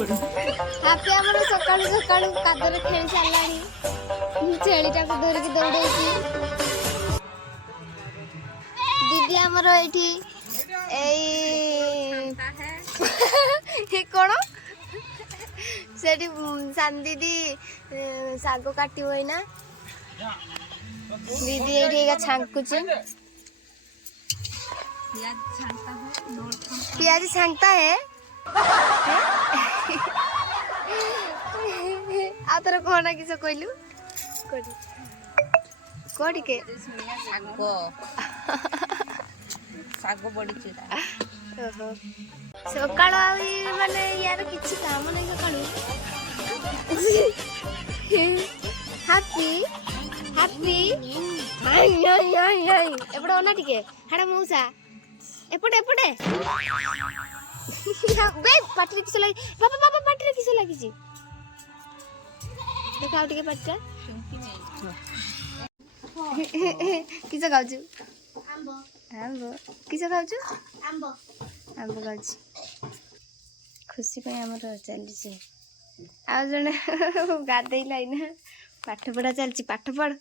Happy ଆମର ସକାଳୁ ସକାଳୁ କାଦରେ ଖେଳି ସାରିଲାଣି। ଛେଳିଟାକୁ ଧରିକି ଦୌଡଉଛି। ଦିଦି ଆମର ଏଇଠି ଏଇ କଣ ସେଠି ସାନ ଦିଦି ଶାଗ କାଟିବ ଏଇନା। दीदी ये छांकुचे प्याज छांकता है आ तोर कोना किस कहलु कोडी के साग बड़ी चूड़ा सकाळ माने यार किछि काम नै सकाळू हैप्पी हैप्पी आई आई आई आई एपडे ओना टिके हाडा मौसा एपडे एपडे बे पाटरी किस लागि बाबा बाबा पाटरी किस लागि छी देखाओ टिके पाटरा किस खाउछु आंबो आंबो किस खाउछु आंबो आंबो खाउछु खुशी पे हमर चली आ जने गाधई लाइना पाठ पढ़ा चलची पाठ पढ़